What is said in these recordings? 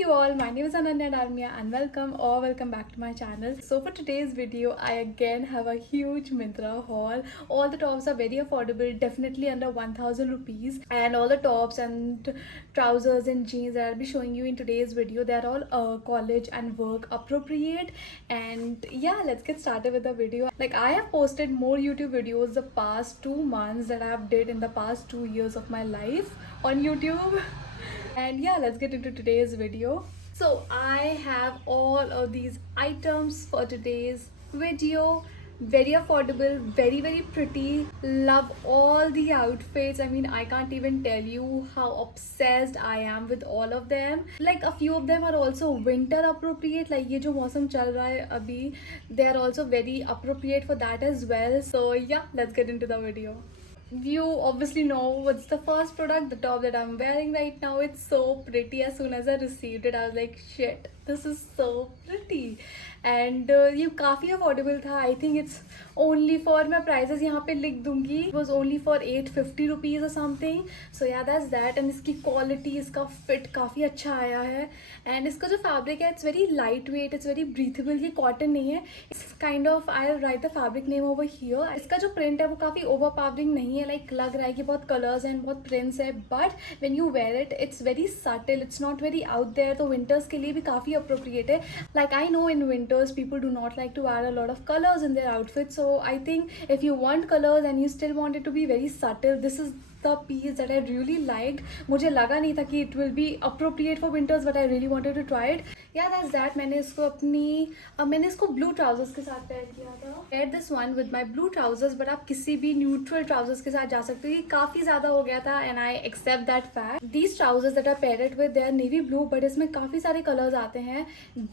you all, my name is Ananya Dalmia and welcome back to my channel. So for today's video, I again have a huge Myntra haul. All the tops are very affordable, definitely under 1000 rupees, and all the tops and trousers and jeans that I'll be showing you in today's video, they're all college and work appropriate. And yeah, let's get started with the video. Like, I have posted more YouTube videos the past 2 months that I have did in the past 2 years of my life on YouTube. And yeah, let's get into today's video. So I have all of these items for today's video. Very affordable, very pretty. Love all the outfits. I mean, I can't even tell you how obsessed I am with all of them. Like, a few of them are also winter appropriate. Like, ये जो मौसम चल रहा है अभी, they are also very appropriate for that as well. So yeah, let's get into the video. You obviously know what's the first product, the top that I'm wearing right now. It's so pretty. As soon as I received it, I was like, shit, this is so pretty. And ये काफ़ी affordable था. I think it's only for, मैं prices यहाँ पे लिख दूँगी. It was only for 850 rupees or something. So yeah, that's that. And इसकी quality, इसका fit काफ़ी अच्छा आया है. And इसका जो fabric है, it's very lightweight, it's very breathable. ये cotton नहीं है. It's kind of, I'll write the fabric name over here. इसका जो print है वो काफ़ी overpowering नहीं है. Like, लग रहा है कि बहुत colors and बहुत prints है. But when you wear it, it's very subtle. It's not very out there. तो winters के लिए भी काफ़ी appropriate है. Like, I know in winters people do not like to add a lot of colors in their outfits. So I think if you want colors and you still want it to be very subtle, this is the piece that I really liked. मुझे लगा नहीं था कि it will be appropriate for winters, but I really wanted to try it. Yeah, that's that. मैंने इसको blue trousers के साथ pair किया था. Paired this one with my blue trousers, but आप किसी भी neutral trousers के साथ जा सकते हो. ये काफ़ी ज़्यादा हो गया था and I accept that fact. These trousers that I paired it with, they are navy blue, but इसमें काफ़ी सारे colors आते हैं.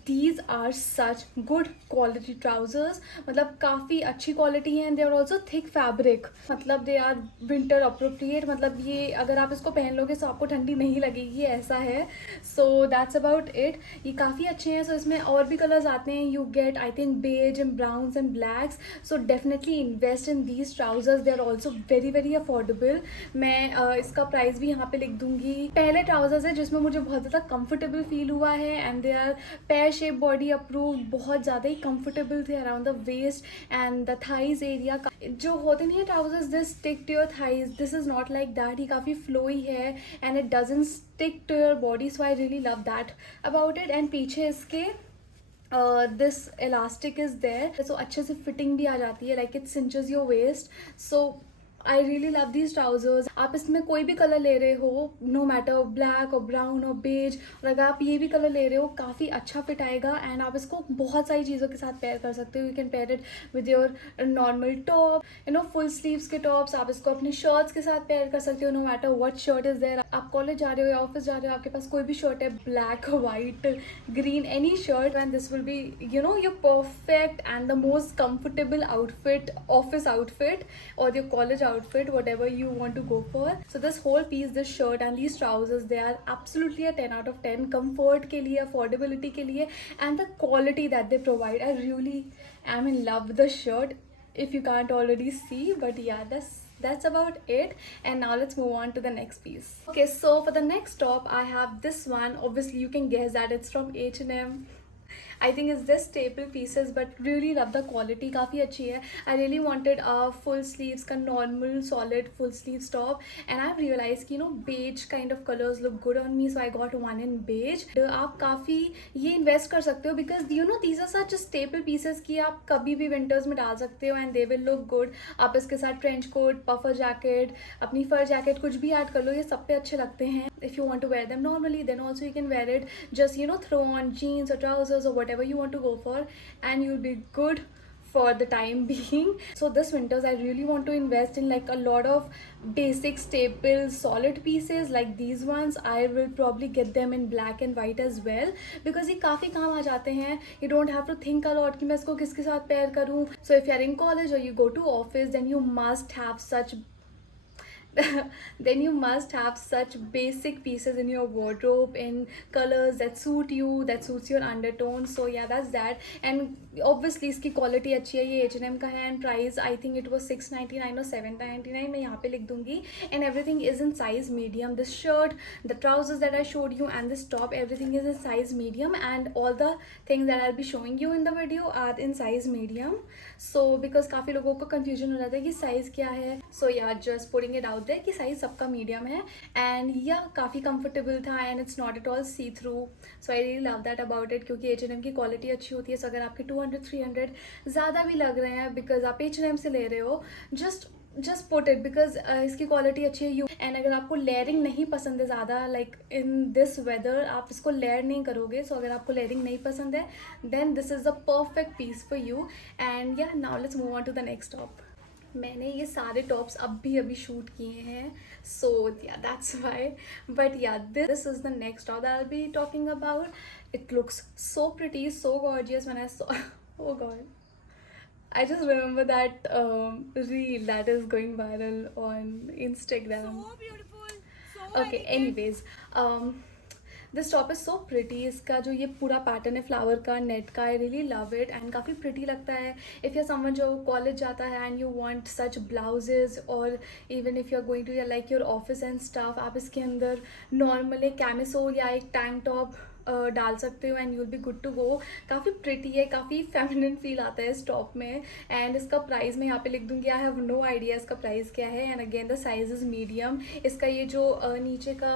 These are such good quality trousers. मतलब काफ़ी अच्छी quality है and they are also thick fabric. मतलब they are winter appropriate. मतलब ये अगर आप इसको पहन लोगे तो आपको ठंडी नहीं लगेगी, ऐसा है. So that's about it. ये काफ़ी अच्छे हैं. सो इसमें और भी कलर्स आते हैं. You get I think beige and browns and blacks. So definitely invest in these trousers. They are also very affordable. मैं इसका प्राइस भी यहाँ पे लिख दूंगी. पहले ट्राउजर्स है जिसमें मुझे बहुत ज़्यादा कंफर्टेबल फील हुआ है and they are pear shape body approve. बहुत ज़्यादा ही कंफर्टेबल थे around the waist and the thighs area. जो होते नहीं है trousers, this stick to your thighs. This is not like that. ये काफ़ी flowy है and it doesn't stick to your body, so I really love that about it. and पीछे इसके this elastic is there, so अच्छे से fitting भी आ जाती है. like it cinches your waist. so I really love these trousers. आप इसमें कोई भी कलर ले रहे हो, no matter black और brown और beige, और अगर आप ये भी कलर ले रहे हो, काफ़ी अच्छा फिट आएगा. एंड आप इसको बहुत सारी चीज़ों के साथ पेयर कर सकते हो. You can pair it with your normal top, full sleeves के टॉप्स. आप इसको अपने शर्ट्स के साथ पेयर कर सकते हो, no matter what shirt is there. आप कॉलेज जा रहे हो या ऑफिस जा रहे हो, आपके पास कोई भी शर्ट है, black, white, green, any shirt, and this will be your perfect and the most comfortable outfit, office outfit और your college outfit, whatever you want to go for. So this whole piece, this shirt and these trousers, they are absolutely a 10 out of 10. comfort के लिए, affordability के लिए, and the quality that they provide. I really am in love with the shirt, if you can't already see. But yeah, that's about it. And now let's move on to the next piece. Okay, so for the next top, I have this one. Obviously you can guess that it's from H&M. I think it's just staple pieces, but really love the quality. काफ़ी अच्छी है. I really wanted a full sleeves का normal solid full sleeves top, and I've realized कि beige kind of colors look good on me, so I got one in beige. आप काफ़ी ये invest कर सकते हो because these are such staple pieces कि आप कभी भी winters में डाल सकते हो and they will look good. आप इसके साथ trench coat, puffer jacket, अपनी fur jacket कुछ भी add कर लो, ये सब पे अच्छे लगते हैं. If you want to wear them normally, then also you can wear it. Just throw on jeans or trousers or whatever you want to go for, and you'll be good for the time being. So this winters I really want to invest in like a lot of basic staple solid pieces like these ones. I will probably get them in black and white as well because ये काफ़ी काम आ जाते हैं. You don't have to think a lot कि मैं इसको किसके साथ पेयर करूँ. So if you are in college or you go to office, then you must have such then you must have such basic pieces in your wardrobe in colors that suit you, that suits your undertone. So yeah, that's that. And obviously इसकी quality अच्छी है, ये H&M का है, and price I think it was 699 or 799, मैं यहाँ पे लिख दूँगी. And everything is in size medium. This shirt, the trousers that I showed you, and this top, everything is in size medium, and all the things that I'll be showing you in the video are in size medium. So because काफ़ी लोगों को confusion हो जाता है कि size क्या है. So yeah, just putting it out there कि size सबका medium है. And yeah, काफ़ी comfortable था, and it's not at all see through. So I really love that about it, क्योंकि H&M की quality अच्छी होती है. So अगर आपके 200-300 ज़्यादा भी लग रहे हैं because आप H&M से ले रहे हो, just put it because इसकी क्वालिटी अच्छी है. यू एंड अगर आपको लेयरिंग नहीं पसंद है ज़्यादा, लाइक इन दिस वेदर आप इसको लेयर नहीं करोगे. सो अगर आपको लेयरिंग नहीं पसंद है, then this is the perfect piece for you. And yeah now let's move on to the next top. मैंने ये सारे टॉप्स अभी शूट किए हैं, सो या दैट्स वाई. बट या this is the next top that I will be talking about. It looks so pretty, so gorgeous. When I saw, oh god, I just remember that reel that is going viral on Instagram. So beautiful, so Okay, elegant. anyways, this top is so pretty. इसका जो ये पूरा pattern है flower का, net का, I really love it and काफ़ी pretty लगता है. If you're someone जो कॉलेज जाता है and you want such blouses, or even if you're going to your like your office and stuff, आप इसके अंदर नॉर्मल एक कैमिसोल या एक टैंक टॉप डाल सकते हो and you will be good to go. काफ़ी प्रिटी है, काफ़ी फेमिनिन फील आता है इस टॉप में. एंड इसका प्राइस मैं यहाँ पे लिख दूँगी. आई हैव नो आइडिया इसका प्राइस क्या है. And again the size is medium. इसका ये जो नीचे का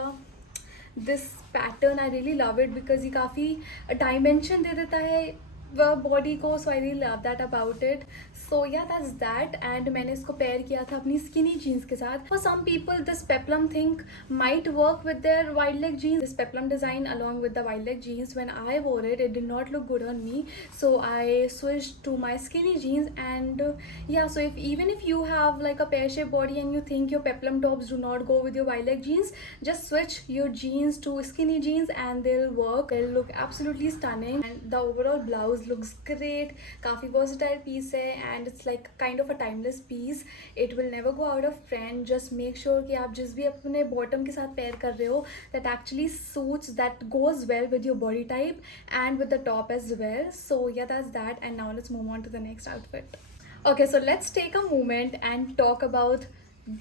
this pattern, I really love it because ये काफ़ी डायमेंशन दे देता है बॉडी को. So I really love that about it. So yeah that's that. And मैंने इसको पेयर किया था अपनी स्किनी जीन्स के साथ. For some people this peplum think might work with their wide leg jeans. This peplum design along with the wide leg jeans, when I wore it, it did not look good on me. So I switched to my skinny jeans. And yeah, so if even if you have like a pear shaped body and you think your peplum tops do not go with your wide leg jeans, just switch your jeans to skinny jeans and they'll work. They'll look absolutely stunning. And the overall blouse looks great. काफ़ी versatile piece है and it's like kind of a timeless piece. It will never go out of trend. Just make sure कि आप जिस भी अपने bottom के साथ pair कर रहे हो, that actually suits, that goes well with your body type and with the top as well. So yeah, that's that. And now let's move on to the next outfit. Okay, so let's take a moment and talk about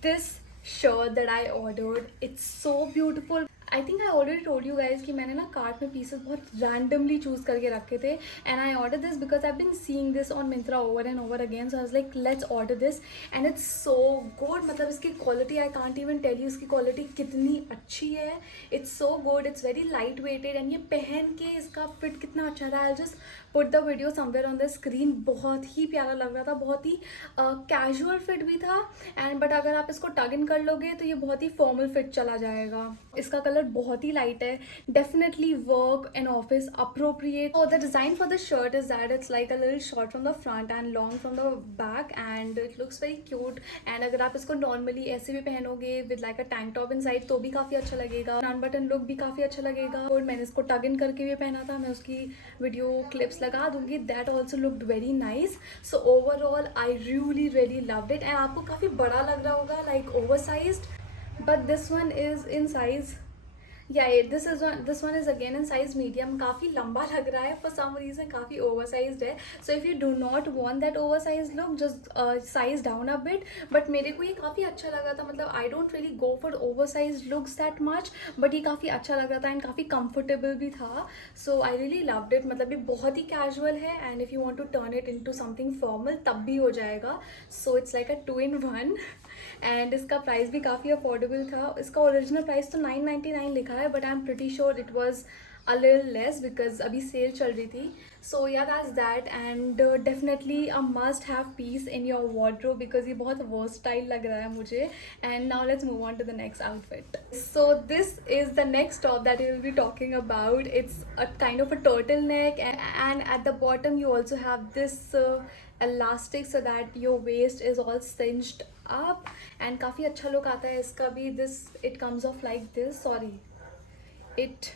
this shirt that I ordered. It's so beautiful. I think I already told you guys कि मैंने ना cart में pieces बहुत randomly choose करके रखे थे. And I order this because I been seeing this on Myntra over and over again. So I was like let's order this and it's so good. मतलब इसकी quality I can't even tell you इसकी quality कितनी अच्छी है. It's so good, it's very light weighted. And ये पहन के इसका फिट कितना अच्छा था. I just put the video somewhere on the screen. बहुत ही प्यारा लग रहा था, बहुत ही कैजुअल फिट भी था. एंड बट अगर आप इसको टग इन कर लोगे तो ये बहुत ही फॉर्मल फिट चला जाएगा. इसका कलर बहुत ही लाइट है. Definitely work in office appropriate. So the design for the shirt is that it's like a little short from the front and long from the back and it looks very cute. And अगर आप इसको normally ऐसे भी पहनोगे with like a tank top inside तो भी काफ़ी अच्छा लगेगा. रन बटन लुक भी काफ़ी अच्छा लगेगा. और मैंने इसको टग इन करके भी पहना था. मैं उसकी वीडियो क्लिप्स लगा दूंगी. That also looked very nice. So overall I really loved it. And आपको काफ़ी बड़ा लग रहा होगा, like over sized, but this one is in size. Yeah, this one is again in size medium. काफ़ी लंबा लग रहा है for some reason, काफ़ी oversized है. So if you do not want that oversized look, just size down a bit. But मेरे को ये काफ़ी अच्छा लगा था. मतलब I don't really go for oversized looks that much, but ये काफ़ी अच्छा लग रहा था and काफ़ी comfortable भी था. So I really loved it. मतलब ये बहुत ही casual है and if you want to turn it into something formal तब भी हो जाएगा. So it's like a 2-in-1. And इसका प्राइस भी काफ़ी अफोर्डेबल था. इसका ओरिजिनल प्राइस तो 999 लिखा है, but I am pretty sure it was a little less because अभी सेल चल रही थी. So yeah that's that. And definitely a must have piece in your wardrobe because ये बहुत वर्सटाइल लग रहा है मुझे. And now let's move on to the next outfit. So this is the next top that you will be talking about. It's a kind of a turtle neck and at the bottom you also have this elastic so that your waist is all cinched up. and काफ़ी अच्छा look आता है इसका भी. this it comes off like this, sorry, it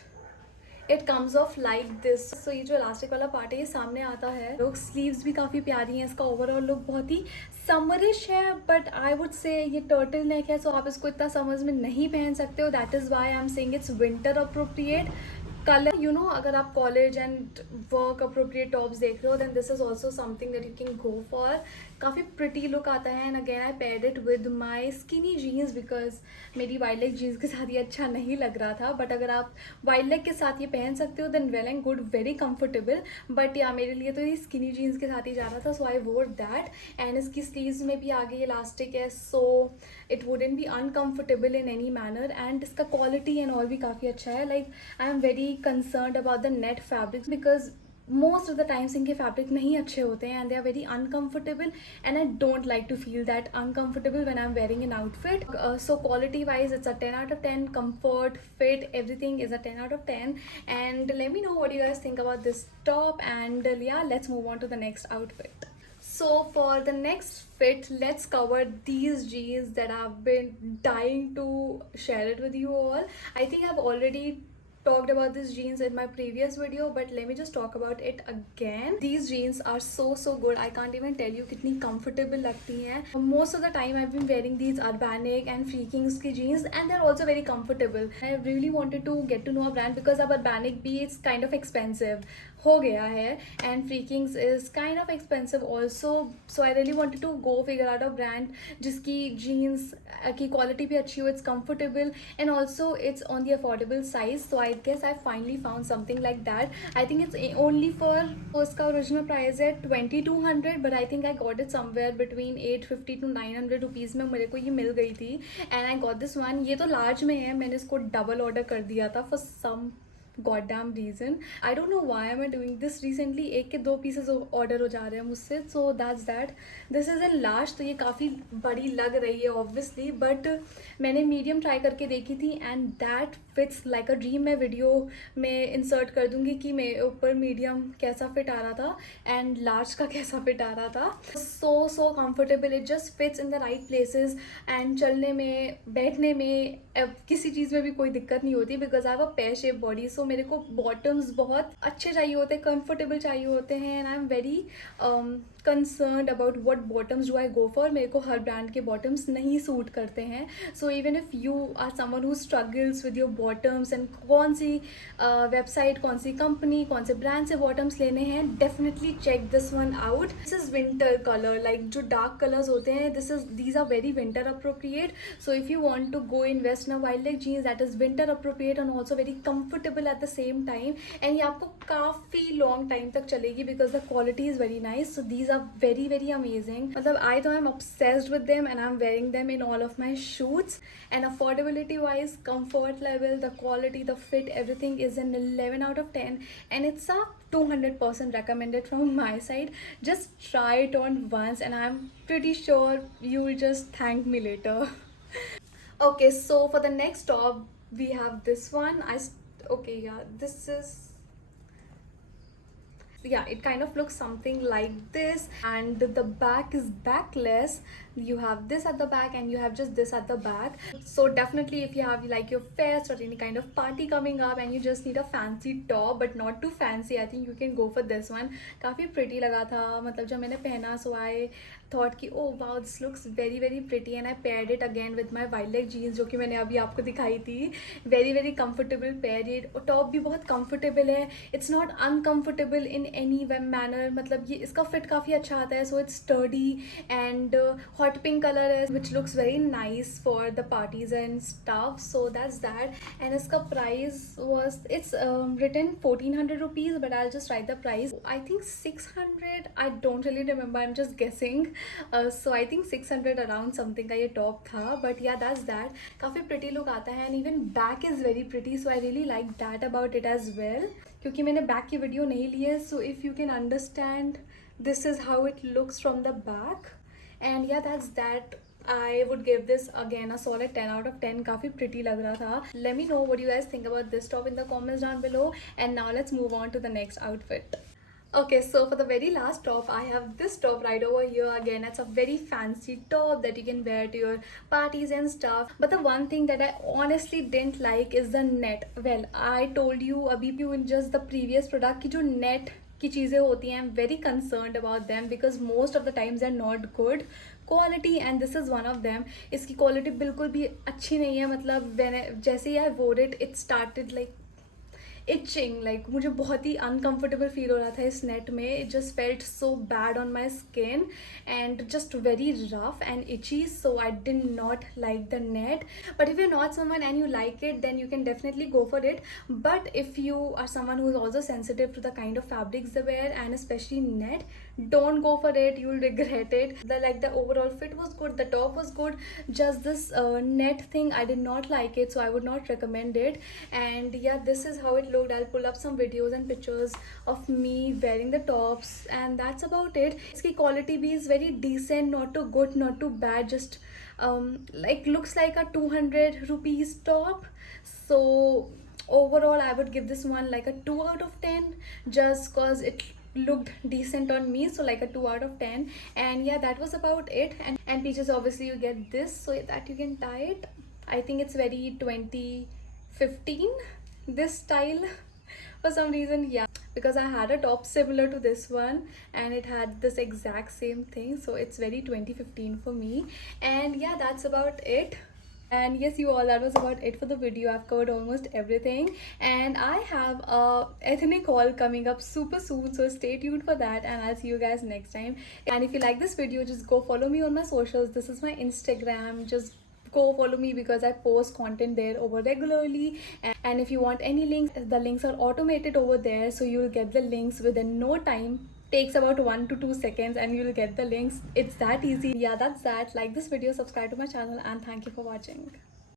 it comes off like this. So ये जो elastic वाला part है ये सामने आता है। लुक स्लीव्स भी काफ़ी प्यारी हैं, इसका ओवरऑल लुक बहुत ही समरिश है, बट आई वुड से ये टर्टल नेक है, सो आप इसको इतना समर्स में नहीं पहन सकते हो। That is why I am saying it's winter appropriate colour. You know, अगर आप college and work appropriate tops देख रहे हो then this is also something that you can go for. काफ़ी प्रिटी लुक आता है। And again I paired it with my skinny jeans because मेरी wide leg jeans के साथ ये अच्छा नहीं लग रहा था, बट अगर आप वाइड लेग के साथ ये पहन सकते हो then well and good, very comfortable. But yeah मेरे लिए तो ये स्किनी जीन्स के साथ ही जा रहा था, सो आई वोर दैट। एंड इसकी स्लीव्स में भी आगे इलास्टिक है, so it wouldn't be uncomfortable in any manner. And इसका क्वालिटी एंड ऑल भी काफ़ी अच्छा है। Like I am very concerned about the net fabric because most of the times इनके फैब्रिक नहीं अच्छे होते हैं and they are very uncomfortable and I don't like to feel that uncomfortable when I'm wearing an outfit. So quality wise it's a 10 out of 10. Comfort, fit, everything is a 10 out of 10. And let me know what you guys think about this top. And yeah, let's move on to the next outfit. So for the next fit, let's cover these jeans that I've been dying to share it with you all. I think I've already talked about these jeans in my previous video, but let me just talk about it again. These jeans are so good. I can't even tell you कितनी comfortable लगती हैं. Most of the time I've been wearing these Urbanic and Freakings की jeans and they're also very comfortable. I really wanted to get to know a brand because अब Urbanic भी it's kind of expensive हो गया है and Freakings is kind of expensive also, so I really wanted to go figure out a brand जिसकी jeans की quality भी अच्छी हो, it's comfortable and also it's on the affordable size. So I guess I finally found something like that. I think it's only for, उसका original price है 2200 but I think I got it somewhere between 850 to 900 rupees में मेरे को ये मिल गई थी and I got this one. ये तो large में है, मैंने इसको double order कर दिया था for some goddamn reason. I don't know why am I doing this recently. एक के 2 pieces order हो जा रहे हैं मुझसे, so that's that. This is in large, तो ये काफ़ी बड़ी लग रही है obviously, but मैंने medium try करके देखी थी and that fits like a dream. मैं वीडियो में insert कर दूँगी कि मेरे ऊपर medium कैसा fit आ रहा था and large का कैसा fit आ रहा था. So comfortable, it just fits in the right places and चलने में, बैठने में, किसी चीज़ में भी कोई दिक्कत नहीं होती because I have a pear shaped body. So मेरे को बॉटम्स बहुत अच्छे चाहिए होते हैं, कंफर्टेबल चाहिए होते हैं and I am very concerned about what bottoms do I go for. मेरे को हर ब्रांड के बॉटम्स नहीं सूट करते हैं. So even if you are someone who struggles with your bottoms and कौन सी वेबसाइट, कौन सी कंपनी, कौन से ब्रांड से बॉटम्स लेने हैं, definitely check this one out. This is winter colour, like जो डार्क कलर्स होते हैं these are very winter appropriate. So if you want to go invest in a wild leg jeans that is winter appropriate and also very comfortable at the same time and ये आपको काफ़ी long time तक चलेगी because the quality is very nice. So these are very amazing. मतलब I तो I'm obsessed with them and I'm wearing them in all of my shoots. And affordability wise, comfort level, the quality, the fit, everything is an 11 out of 10 and it's a 200% recommended from my side. Just try it on once and I'm pretty sure you'll just thank me later. Okay, so for the next top we have this one. Okay, yeah, this is, yeah, it kind of looks something like this and the back is backless. You have this at the back and you have just this at the back. So definitely if you have like your fest or any kind of party coming up and you just need a fancy top but not too fancy, I think you can go for this one. काफ़ी pretty लगा था, मतलब जब मैंने पहना, so I thought कि oh wow, this looks very pretty and I paired it again with my wide leg jeans जो कि मैंने अभी आपको दिखाई थी. Very comfortable paired. टॉप भी बहुत comfortable है, it's not uncomfortable in any manner. मतलब ये इसका fit काफ़ी अच्छा आता है, so it's sturdy and hot pink color is which looks very nice for the parties and stuff. So that's that. And इसका price was, it's written 1400 rupees but I'll just write the price. I think 600, I don't really remember, I'm just guessing. So I think 600 around something का ये top था. But yeah, that's that. काफ़ी pretty look आता है and even back is very pretty, so I really like that about it as well. क्योंकि मैंने back की video नहीं ली है, so if you can understand, this is how it looks from the back. And yeah, that's that. I would give this again a solid 10 out of 10. काफ़ी pretty लग रहा था. Let me know what you guys think about this top in the comments down below. And now let's move on to the next outfit. Okay, so for the very last top, I have this top right over here. Again, it's a very fancy top that you can wear to your parties and stuff. But the one thing that I honestly didn't like is the net. Well, I told you in just the previous product ki jo net की चीज़ें होती हैं, I'm very concerned about them because most of the times they're not good quality and this is one of them. इसकी quality बिल्कुल भी अच्छी नहीं है. मतलब जैसे ही I wore it, it started like itching. Like मुझे बहुत ही uncomfortable feel हो रहा था इस net में. It just felt so bad on my skin and just very rough and itchy, so I did not like the net. But if you're not someone and you like it, then you can definitely go for it. But if you are someone who is also sensitive to the kind of fabrics they wear and especially net, don't go for it. You'll regret it. The overall fit was good, the top was good, just this net thing I did not like it, so I would not recommend it. And yeah, this is how it looked. I'll pull up some videos and pictures of me wearing the tops, and that's about it. Its quality bhi is very decent, not too good, not too bad, just like looks like a 200 rupees top. So overall I would give this one like a 2 out of 10 just cause it looked decent on me, so like a 2 out of 10. And yeah, that was about it. And peaches, obviously you get this so that you can tie it. I think it's very 2015 this style for some reason. Yeah, because I had a top similar to this one and it had this exact same thing, so it's very 2015 for me. And yeah, that's about it. And yes, you all, that was about it for the video. I've covered almost everything and I have a ethnic haul coming up super soon, so stay tuned for that and I'll see you guys next time. And if you like this video, just go follow me on my socials. This is my Instagram. Just go follow me because I post content there over regularly. And if you want any links, the links are automated over there, so you'll get the links within no time. Takes about 1 to 2 seconds and you'll get the links. It's that easy. Yeah, that's that. Like this video, subscribe to my channel, and thank you for watching.